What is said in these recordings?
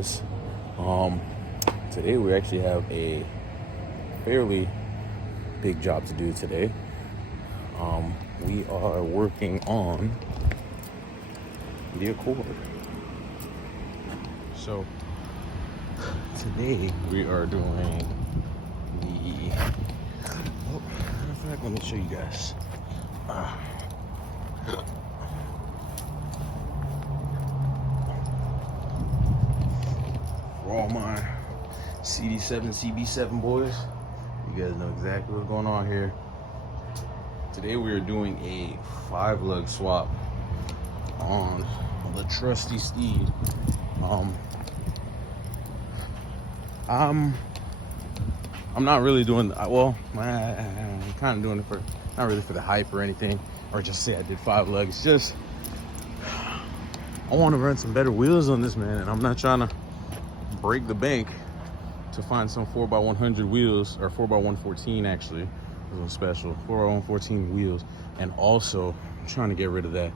guys. Today we actually have a fairly big job to do today. We are working on the Accord. So today we are doing the matter of fact, let me show you guys. For all my CD7, CB7 boys, you guys know exactly what's going on here. Today we are doing a 5-lug swap on the trusty steed. I'm not really doing, well, I'm kind of doing it for, not really for the hype or anything, or just say I did 5-lug. It's just, I want to run some better wheels on this, man, and I'm not trying to break the bank to find some 4x100 wheels, or 4x114 actually. This one's special, 4x114 wheels, and also I'm trying to get rid of that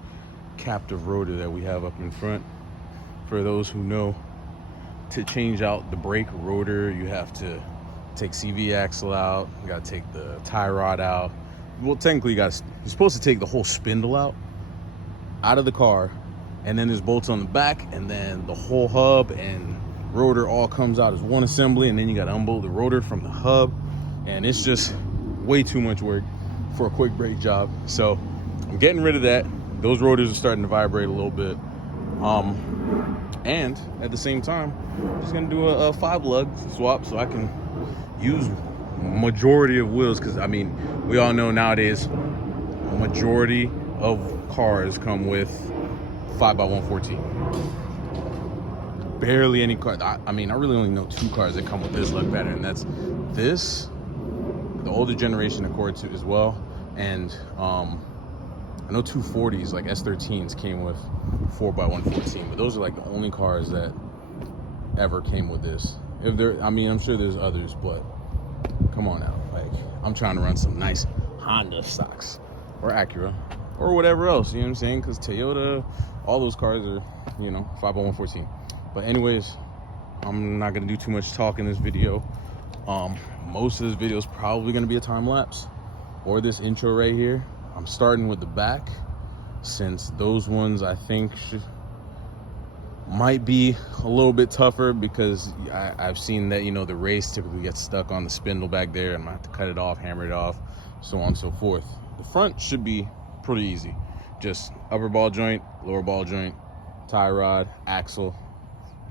captive rotor that we have up in front. For those who know, to change out the brake rotor, you have to take CV axle out, you gotta take the tie rod out. Well, technically you're supposed to take the whole spindle out of the car, and then there's bolts on the back, and then the whole hub and rotor all comes out as one assembly, and then you got to unbolt the rotor from the hub, and it's just way too much work for a quick brake job. So I'm getting rid of that. Those rotors are starting to vibrate a little bit, and at the same time I'm just gonna do a 5-lug swap so I can use majority of wheels, because I mean, we all know nowadays a majority of cars come with 5x114. Barely any car. I mean, I really only know 2 cars that come with this lug pattern, and that's this, the older generation Accord 2 as well, and I know 240s like S13s came with 4x114, but those are like the only cars that ever came with this. If there, I mean, I'm sure there's others, but come on now, like, I'm trying to run some nice Honda stocks or Acura or whatever else, you know what I'm saying? Because Toyota, all those cars are, you know, 5x114. But anyways, I'm not gonna do too much talk in this video. Most of this video is probably gonna be a time lapse, or this intro right here. I'm starting with the back, since those ones I think might be a little bit tougher, because I've seen that, you know, the race typically gets stuck on the spindle back there, and I have to cut it off, hammer it off, so on and so forth. The front should be pretty easy. Just upper ball joint, lower ball joint, tie rod, axle,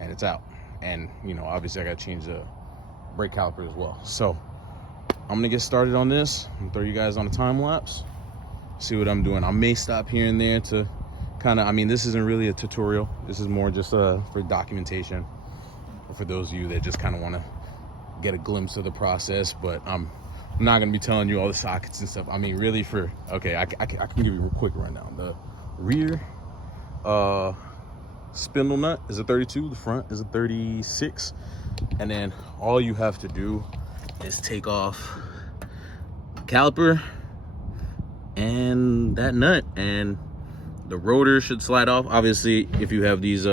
and it's out. And, you know, obviously I got to change the brake caliper as well. So I'm gonna get started on this and throw you guys on a time lapse, see what I'm doing. I may stop here and there to kind of, I mean, this isn't really a tutorial, this is more just for documentation, or for those of you that just kind of want to get a glimpse of the process. But I'm not gonna be telling you all the sockets and stuff. I mean, really, okay, I can give you a quick rundown. The rear spindle nut is a 32, the front is a 36, and then all you have to do is take off the caliper and that nut, and the rotor should slide off. Obviously, if you have these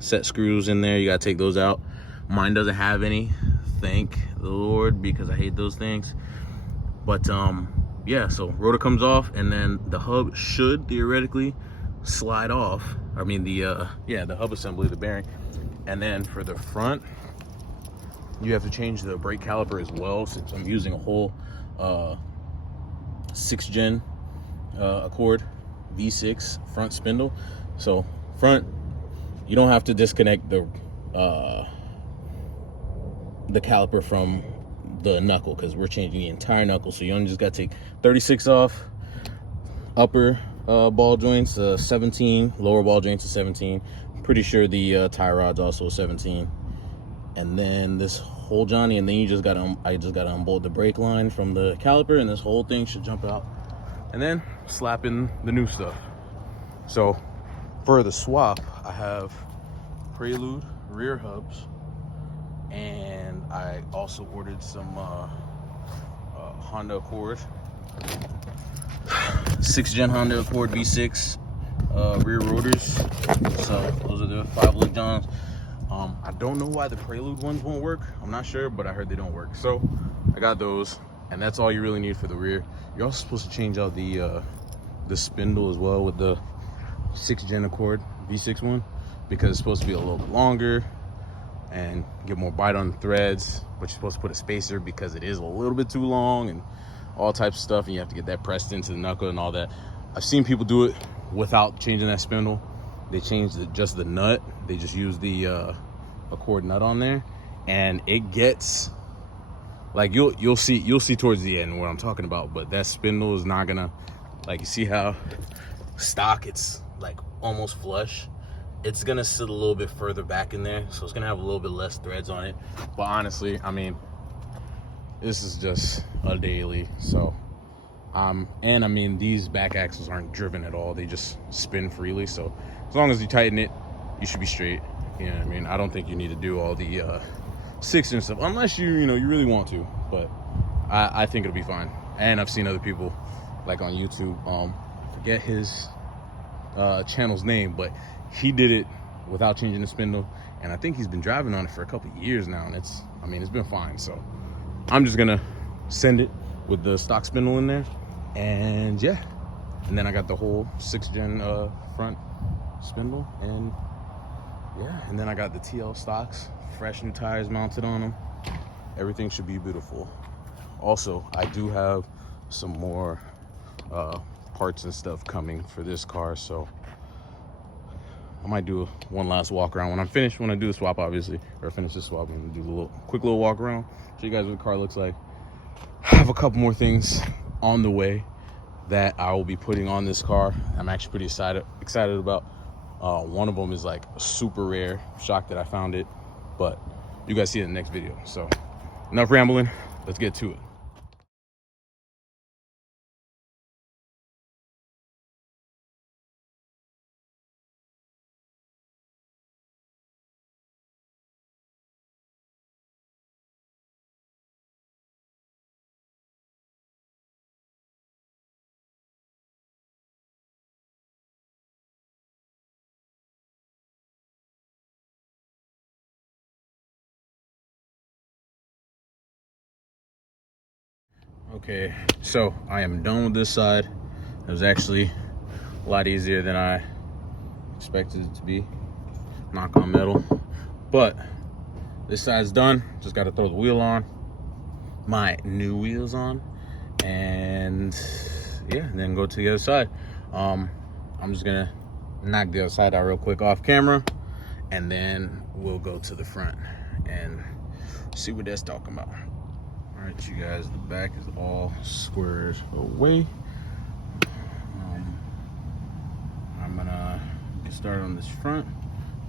set screws in there, you gotta take those out. Mine doesn't have any, thank the Lord, because I hate those things. But yeah, so rotor comes off, and then the hub should theoretically slide off. I mean, the hub assembly, the bearing. And then for the front, you have to change the brake caliper as well, since I'm using a whole 6th gen Accord V6 front spindle. So front, you don't have to disconnect the caliper from the knuckle, because we're changing the entire knuckle. So you only just got to take 36 off, upper ball joints 17, lower ball joints 17. I'm pretty sure the tie rod's also 17, and then this whole Johnny, and then you just gotta I just gotta unbolt the brake line from the caliper, and this whole thing should jump out, and then slap in the new stuff. So for the swap, I have Prelude rear hubs, and I also ordered some Honda Accord 6th gen Honda Accord V6 rear rotors. So those are the 5-lug johns. I don't know why the Prelude ones won't work. I'm not sure, but I heard they don't work. So I got those, and that's all you really need for the rear. You're also supposed to change out the spindle as well with the 6th gen Accord V6 one, because it's supposed to be a little bit longer and get more bite on the threads, but you're supposed to put a spacer because it is a little bit too long and all types of stuff, and you have to get that pressed into the knuckle and all that. I've seen people do it without changing that spindle. They changed just the nut. They just use the Accord nut on there, and it gets like, you'll see towards the end what I'm talking about. But that spindle is not gonna, like, you see how stock it's like almost flush. It's gonna sit a little bit further back in there, so it's gonna have a little bit less threads on it. But honestly, I mean, this is just a daily, so and I mean, these back axles aren't driven at all. They just spin freely, so as long as you tighten it, you should be straight. You know what I mean? I don't think you need to do all the 6 inch stuff unless you really want to, but I think it'll be fine. And I've seen other people, like on YouTube, I forget his channel's name, but he did it without changing the spindle, and I think he's been driving on it for a couple years now, and it's been fine. So I'm just gonna send it with the stock spindle in there, and yeah, and then I got the whole 6th gen front spindle, and yeah, and then I got the TL stocks, fresh new tires mounted on them. Everything should be beautiful. Also, I do have some more parts and stuff coming for this car, so I might do one last walk around when I'm finished. When I do the swap, obviously, or finish the swap, I'm gonna do a quick little walk around, show you guys what the car looks like. I have a couple more things on the way that I will be putting on this car. I'm actually pretty excited about. One of them is like super rare. Shocked that I found it, but you guys see it in the next video. So enough rambling, let's get to it. Okay, so I am done with this side. It was actually a lot easier than I expected it to be. Knock on metal. But this side's done. Just got to throw the wheel on, my new wheels on, and yeah, and then go to the other side. I'm just gonna knock the other side out real quick off camera, and then we'll go to the front and see what that's talking about. All right, you guys, the back is all squared away. I'm gonna get started on this front,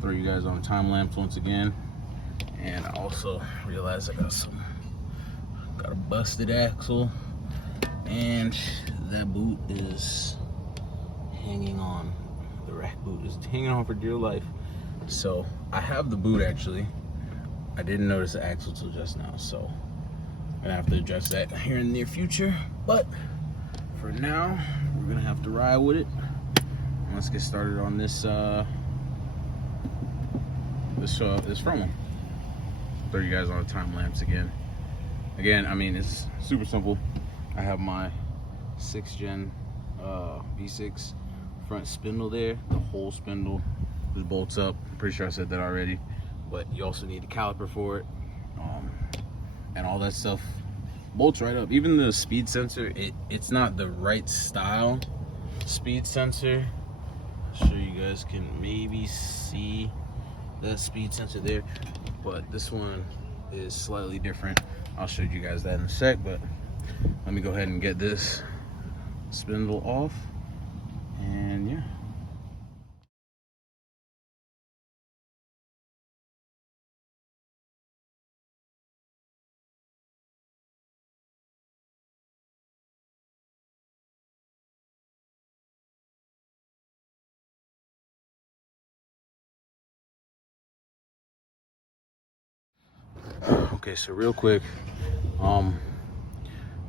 throw you guys on time lapse once again, and I also realized I got a busted axle, and that boot is hanging on. The rack boot is hanging on for dear life. So I have the boot actually. I didn't notice the axle till just now, so I'm gonna have to address that here in the near future. But for now, we're gonna have to ride with it. Let's get started on this this front one. Throw you guys on the time lapse again. I mean, it's super simple. I have my 6th gen V6 front spindle there. The whole spindle just bolts up. I'm pretty sure I said that already, but you also need a caliper for it, and all that stuff bolts right up. Even the speed sensor, it's not the right style speed sensor. I'm sure you guys can maybe see that speed sensor there, but this one is slightly different. I'll show you guys that in a sec, but let me go ahead and get this spindle off, and yeah. Okay, so real quick,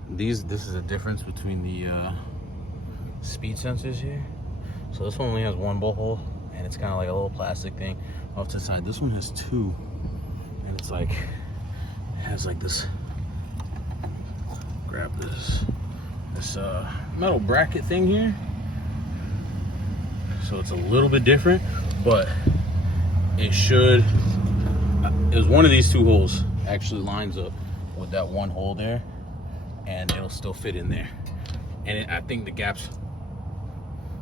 this is a difference between the speed sensors here. So this one only has one bolt hole, and it's kind of like a little plastic thing. off to the side. This one has two, and it's like, has like this, grab this metal bracket thing here. So it's a little bit different, but it should, it was one of these two holes actually lines up with that one hole there, and it'll still fit in there. And I think the gaps,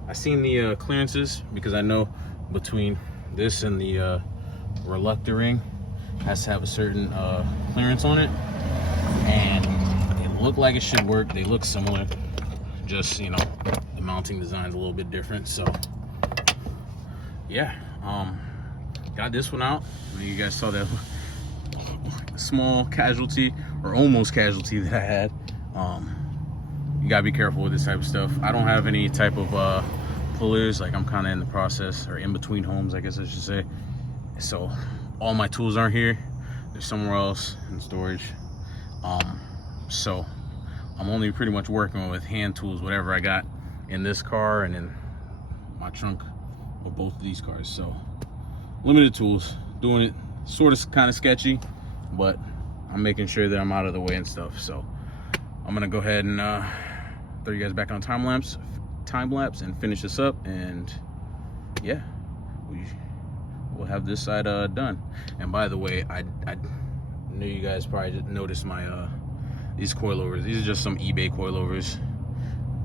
I seen the clearances, because I know between this and the reluctor ring has to have a certain clearance on it, and they look like it should work. They look similar, just, you know, the mounting design is a little bit different. So yeah, got this one out. You guys saw that small casualty, or almost casualty, that I had. You gotta be careful with this type of stuff. I don't have any type of pullers. Like, I'm kind of in the process, or in between homes, I guess I should say. So all my tools aren't here. They're somewhere else in storage. So I'm only pretty much working with hand tools, whatever I got in this car and in my trunk of both of these cars. So limited tools, doing it sort of kind of sketchy, but I'm making sure that I'm out of the way and stuff. So I'm gonna go ahead and throw you guys back on time lapse and finish this up, and yeah, we'll have this side done. And by the way, I know you guys probably noticed my these coilovers. These are just some eBay coilovers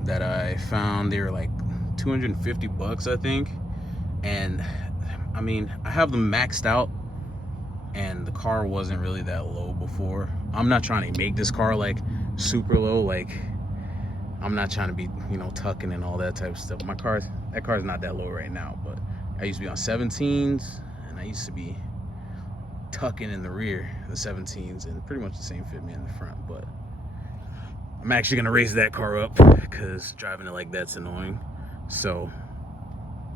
that I found. They were like 250 bucks, I think. And I mean, I have them maxed out, and the car wasn't really that low before. I'm not trying to make this car like super low. Like, I'm not trying to be, you know, tucking and all that type of stuff. That car's not that low right now, but I used to be on 17s, and I used to be tucking in the rear, the 17s, and pretty much the same fit me in the front. But I'm actually gonna raise that car up, because driving it like that's annoying. So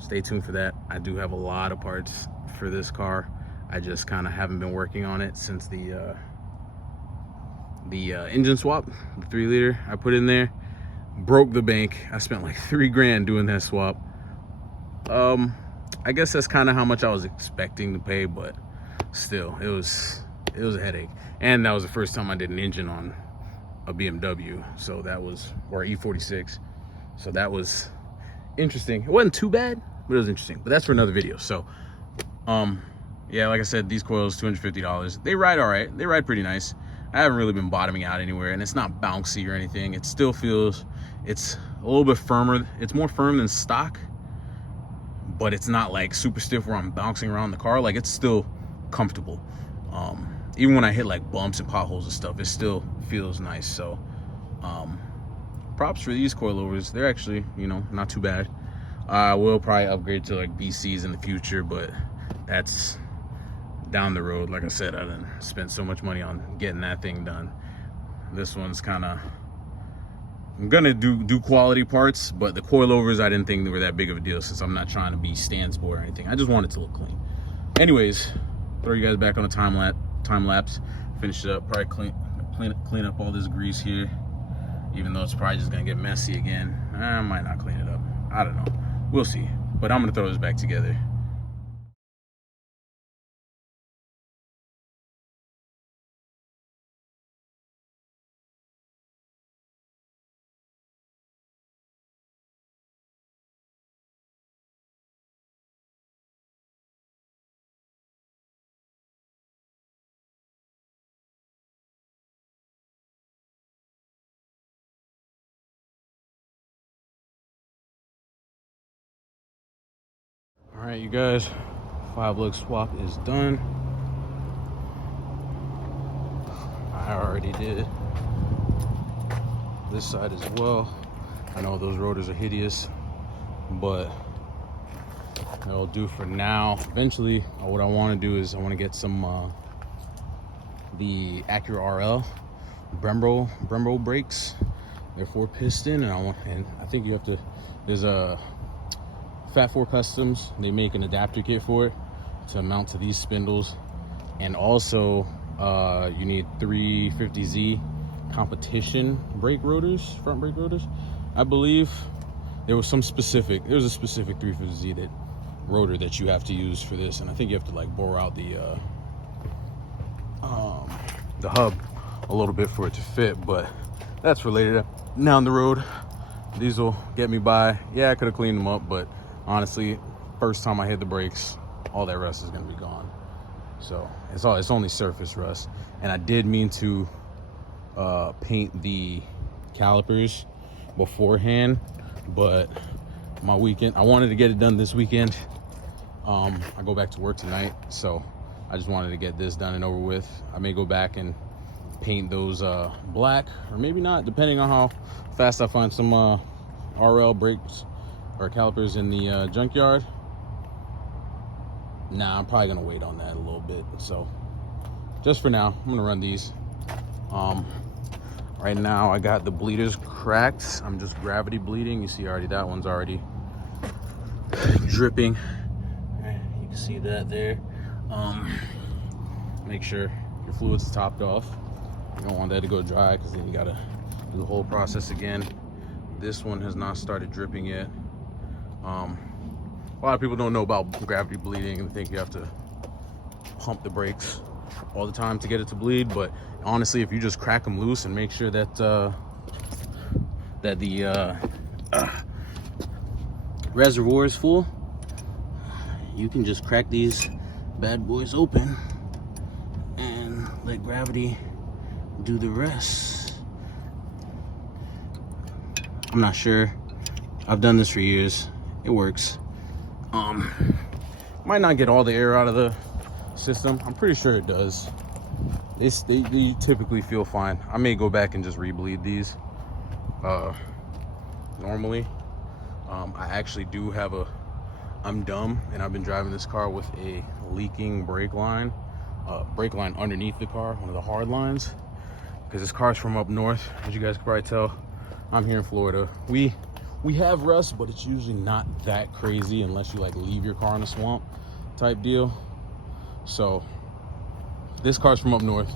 stay tuned for that. I do have a lot of parts for this car. I just kind of haven't been working on it since the engine swap, the 3-liter I put in there broke the bank. I spent like $3 grand doing that swap. I guess that's kind of how much I was expecting to pay, but still, it was a headache. And that was the first time I did an engine on a BMW, so that was, or E46, so that was interesting. It wasn't too bad, but it was interesting. But that's for another video. So yeah, like I said, these coils, $250. They ride all right. They ride pretty nice. I haven't really been bottoming out anywhere, and it's not bouncy or anything. It still feels, it's a little bit firmer. It's more firm than stock, but it's not like super stiff where I'm bouncing around the car. Like, it's still comfortable. Even when I hit like bumps and potholes and stuff, it still feels nice. So props for these coilovers. They're actually, you know, not too bad. I will probably upgrade to like BCs in the future, but that's down the road. Like I said, I didn't spend so much money on getting that thing done. This one's kind of, I'm gonna do quality parts, but the coilovers, I didn't think they were that big of a deal, since I'm not trying to be stand sport or anything. I just want it to look clean. Anyways, throw you guys back on a time lapse, finish it up, probably clean up all this grease here, even though it's probably just gonna get messy again. I might not clean it up, I don't know, we'll see. But I'm gonna throw this back together. All right, you guys, 5-lug swap is done. I already did this side as well. I know those rotors are hideous, but that'll do for now. Eventually, what I want to do is I want to get some the Acura RL Brembo brakes. They're 4-piston, and I think you have to. There's a Fat 4 Customs. They make an adapter kit for it to mount to these spindles, and also you need 350Z competition brake rotors, front brake rotors. I believe there was a specific 350Z that rotor that you have to use for this, and I think you have to like bore out the hub a little bit for it to fit, but that's related. Down the road, these will get me by. Yeah, I could have cleaned them up, but honestly, first time I hit the brakes, all that rust is gonna be gone. So it's only surface rust. And I did mean to paint the calipers beforehand, but my weekend, I wanted to get it done this weekend. I go back to work tonight, so I just wanted to get this done and over with. I may go back and paint those black, or maybe not, depending on how fast I find some RL brakes or calipers in the junkyard. Nah, I'm probably gonna wait on that a little bit. So just for now, I'm gonna run these. Right now I got the bleeders cracked. I'm just gravity bleeding. You see already, that one's already dripping. You can see that there. Make sure your fluid's topped off. You don't want that to go dry, because then you gotta do the whole process again. This one has not started dripping yet. A lot of people don't know about gravity bleeding and think you have to pump the brakes all the time to get it to bleed, but honestly, if you just crack them loose and make sure that the reservoir is full, you can just crack these bad boys open and let gravity do the rest. I'm not sure. I've done this for years. It works. Might not get all the air out of the system. I'm pretty sure it does. They typically feel fine. I may go back and just rebleed these normally. I actually do have I'm dumb, and I've been driving this car with a leaking brake line underneath the car, one of the hard lines, because this car's from up north. As you guys can probably tell, I'm here in Florida. We have rust, but it's usually not that crazy unless you like leave your car in a swamp type deal. So this car's from up north.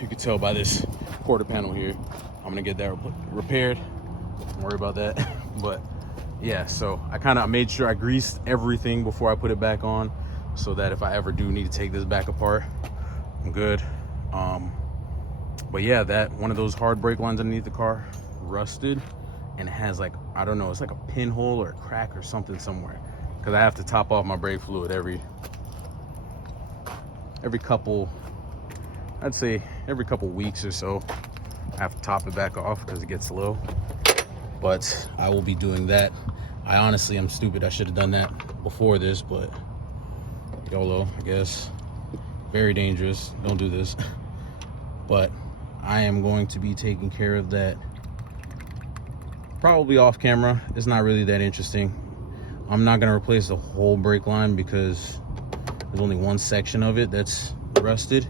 You can tell by this quarter panel here. I'm gonna get that repaired. Don't worry about that. But yeah, so I kind of made sure I greased everything before I put it back on, so that if I ever do need to take this back apart, I'm good. But yeah, that one of those hard brake lines underneath the car rusted, and it has like, I don't know, it's like a pinhole or a crack or something somewhere, because I have to top off my brake fluid every couple, I'd say every couple weeks or so. I have to top it back off because it gets low, but I will be doing that. I honestly am stupid. I should have done that before this, but YOLO, I guess. Very dangerous. Don't do this. But I am going to be taking care of that probably off camera. It's not really that interesting. I'm not going to replace the whole brake line because there's only one section of it that's rusted.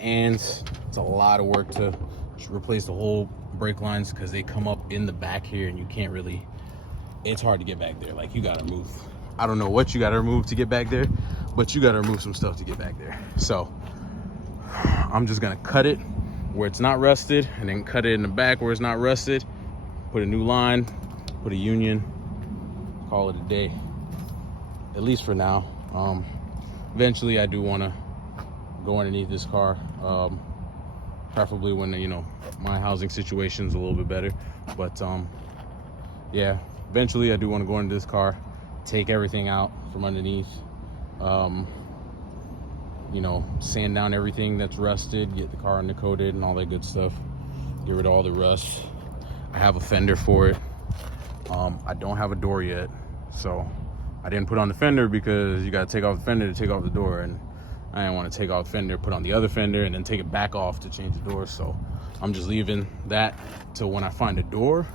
And it's a lot of work to replace the whole brake lines, because they come up in the back here and you can't really, it's hard to get back there. Like, you got to move, I don't know what you got to remove to get back there, but you got to remove some stuff to get back there. So I'm just going to cut it where it's not rusted, and then cut it in the back where it's not rusted, put a new line, put a union, call it a day, at least for now. Eventually I do want to go underneath this car, preferably when, you know, my housing situation's a little bit better. But yeah, eventually I do want to go into this car, take everything out from underneath, you know, sand down everything that's rusted, get the car undercoated and all that good stuff, get rid of all the rust. I have a fender for it. I don't have a door yet, so I didn't put on the fender because you got to take off the fender to take off the door, and I didn't want to take off the fender, put on the other fender, and then take it back off to change the door. So I'm just leaving that till when I find a door.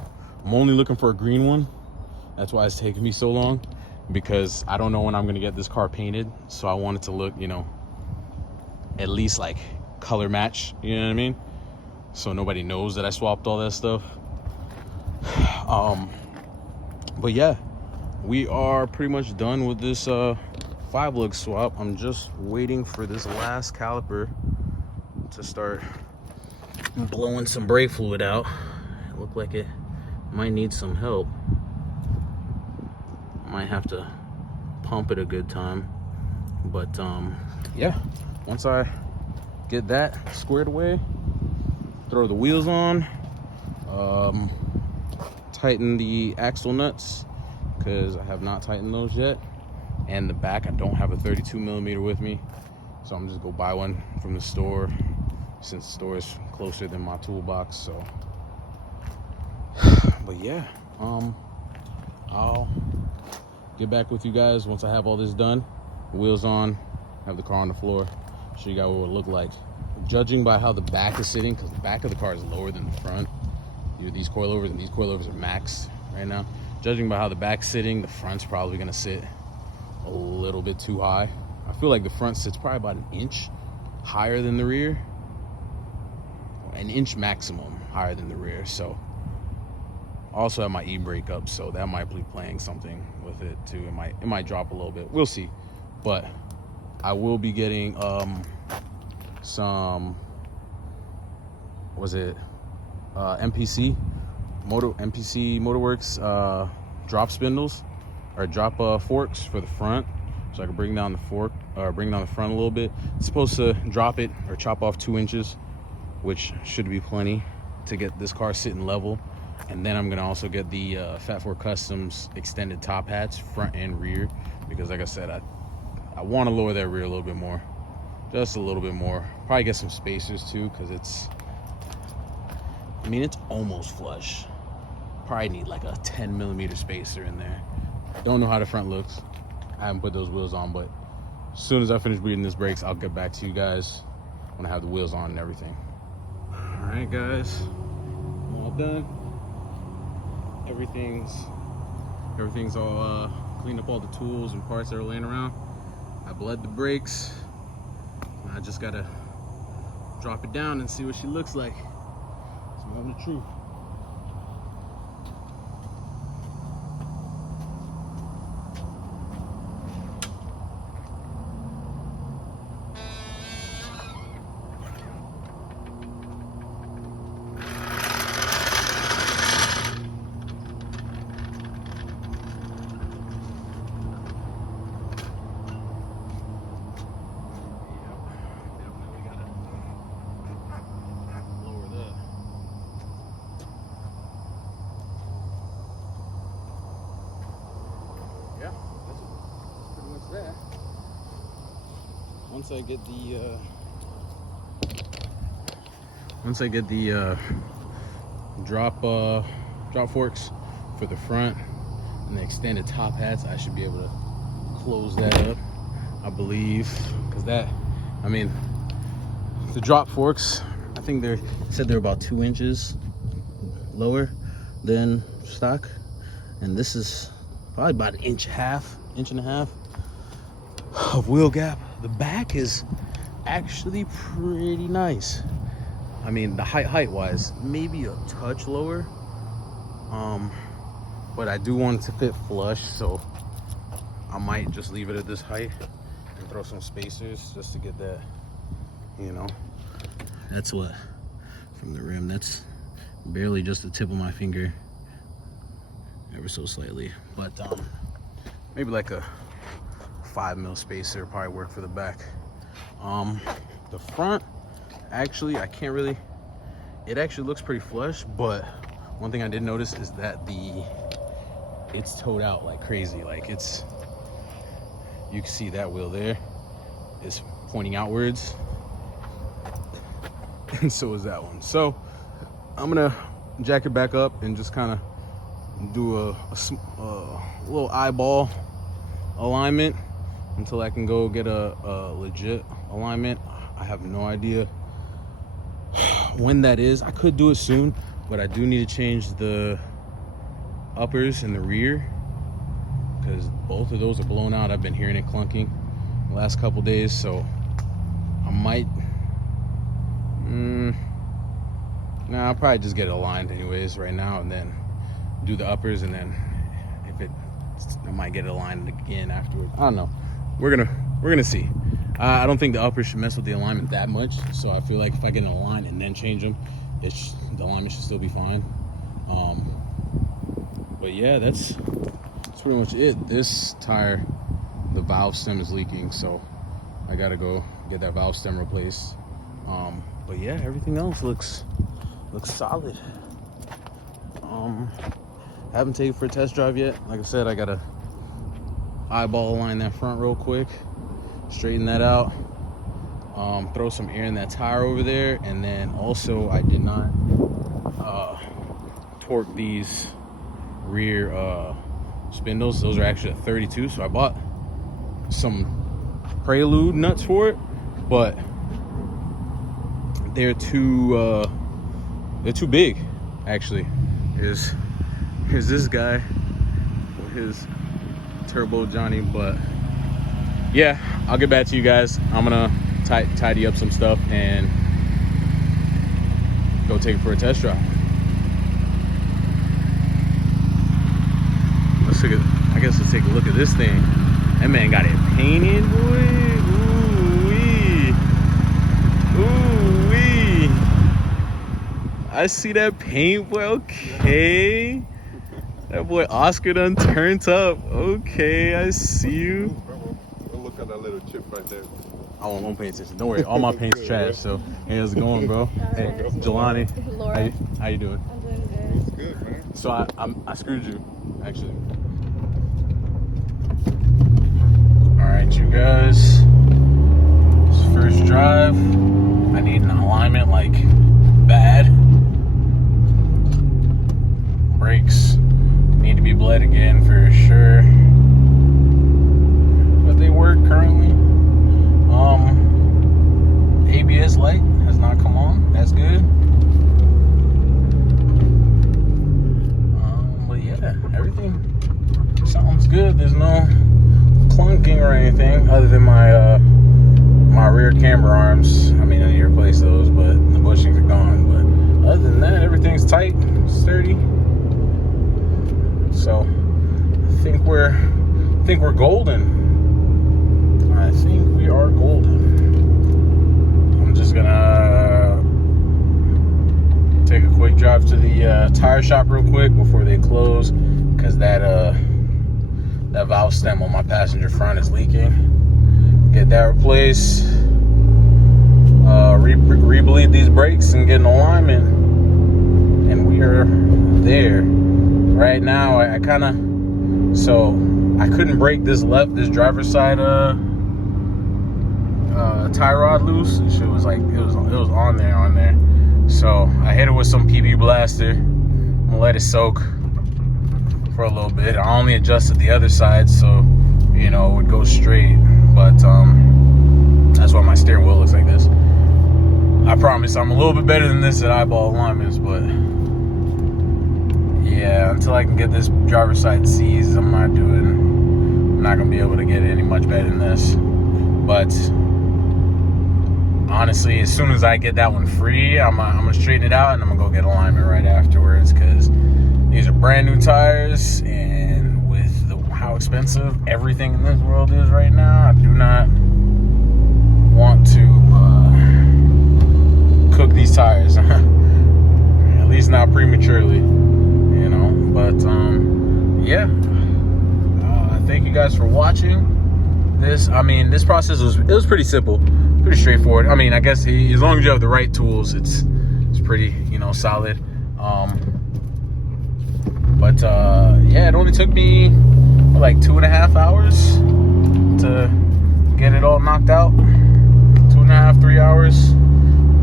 I'm only looking for a green one. That's why it's taking me so long, because I don't know when I'm going to get this car painted. So I want it to look, you know, at least like color match, you know what I mean? So nobody knows that I swapped all that stuff. But yeah, we are pretty much done with this 5-lug swap. I'm just waiting for this last caliper to start blowing some brake fluid out. It looked like it might need some help. Might have to pump it a good time. But yeah, once I get that squared away, throw the wheels on, tighten the axle nuts because I have not tightened those yet, and the back, I don't have a 32mm with me, so I'm just go buy one from the store since the store is closer than my toolbox. So but yeah, I'll get back with you guys once I have all this done, wheels on, have the car on the floor, show you guys what it would look like. Judging by how the back is sitting, because the back of the car is lower than the front, these coilovers, and these coilovers are maxed right now. Judging by how the back's sitting, the front's probably gonna sit a little bit too high. I feel like the front sits probably about an inch higher than the rear, an inch maximum higher than the rear. So also have my e-brake up, so that might be playing something with it too. It might drop a little bit, we'll see. But I will be getting some, MPC Motorworks drop spindles, or drop forks for the front, so I can bring down the front a little bit. It's supposed to drop it or chop off 2 inches, which should be plenty to get this car sitting level. And then I'm gonna also get the Fat Four Customs extended top hats, front and rear, because like I said, I want to lower that rear a little bit more, just a little bit more. Probably get some spacers too, because it's almost flush. Probably need like a 10mm spacer in there. Don't know how the front looks. I haven't put those wheels on, but as soon as I finish bleeding this brakes, I'll get back to you guys when I have the wheels on and everything. All right, guys, I'm all done. Everything's all cleaned up, all the tools and parts that are laying around. I bled the brakes. I just gotta drop it down and see what she looks like. It's the moment of truth. Yeah, that's pretty much that. Once I get the drop forks for the front and the extended top hats, I should be able to close that up, I believe, because the drop forks, I think they said they're about 2 inches lower than stock, and this is probably about an inch and a half of wheel gap. The back is actually pretty nice. I mean, the height wise, maybe a touch lower, but I do want it to fit flush, so I might just leave it at this height and throw some spacers just to get that, that's what, from the rim, that's barely just the tip of my finger, ever so slightly. But maybe like a 5mm spacer probably work for the back. The front, actually, it actually looks pretty flush, but one thing I did notice is that it's towed out like crazy. Like you can see that wheel there is pointing outwards, and so is that one. So I'm gonna jack it back up and just kind of do a little eyeball alignment until I can go get a legit alignment. I have no idea when that is. I could do it soon, but I do need to change the uppers in the rear because both of those are blown out. I've been hearing it clunking the last couple days, so I might I'll probably just get it aligned anyways right now, and then do the uppers, and then I might get it aligned again afterwards. I don't know. We're gonna see. I don't think the uppers should mess with the alignment that much, so I feel like if I get it aligned and then change them, the alignment should still be fine. But yeah, that's pretty much it. This tire, the valve stem is leaking, so I gotta go get that valve stem replaced. But yeah, everything else looks solid. Haven't taken it for a test drive yet. Like I said, I gotta eyeball align that front real quick, straighten that out, throw some air in that tire over there, and then also I did not torque these rear spindles. Those are actually at 32, so I bought some Prelude nuts for it, but they're too big. Actually, here's this guy with his Turbo Johnny. But yeah, I'll get back to you guys. I'm gonna tidy up some stuff and go take it for a test drive. I guess let's take a look at this thing. That man got it painted, boy. Ooh wee. I see that paint, boy. Okay. That boy Oscar done turned up. Okay, I see you. Look at that little chip right there. I won't pay attention. Don't worry, all my paint's trash. So hey, how's it going, bro? Hey, Jelani. Laura. How you doing? I'm doing good. It's good, man. So I screwed you, actually. All right, you guys. This first drive. I need an alignment like bad. Brakes need to be bled again for sure, but they work currently. ABS light has not come on. That's good. But yeah, everything sounds good. There's no clunking or anything other than my rear camber arms. I mean, I need to replace those, but the bushings are gone. But other than that, everything's tight, sturdy. So I think we're golden. I think we are golden. I'm just gonna take a quick drive to the tire shop real quick before they close, because that valve stem on my passenger front is leaking. Get that replaced. Re-bleed these brakes and get an alignment, and we are there. Right now, I couldn't break this driver's side tie rod loose. Shit was like it was on there. So I hit it with some PB Blaster. I'm gonna let it soak for a little bit. I only adjusted the other side so it would go straight. But that's why my steering wheel looks like this. I promise I'm a little bit better than this at eyeball alignments, but yeah, until I can get this driver's side seized, I'm not gonna be able to get it any much better than this. But honestly, as soon as I get that one free, I'm gonna straighten it out and I'm gonna go get alignment right afterwards, because these are brand new tires, and with how expensive everything in this world is right now, I do not want to cook these tires. At least not prematurely. But yeah, thank you guys for watching this. I mean, this process was pretty simple, pretty straightforward. I mean, I guess as long as you have the right tools, it's pretty solid. But yeah, it only took me like 2.5 hours to get it all knocked out. 2.5, 3 hours,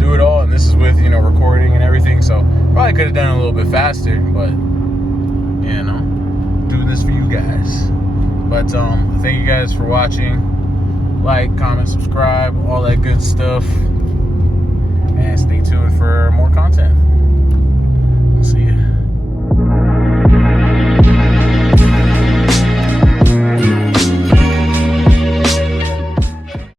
do it all, and this is with recording and everything. So probably could have done it a little bit faster, but do this for you guys. But thank you guys for watching. Like, comment, subscribe, all that good stuff, and stay tuned for more content.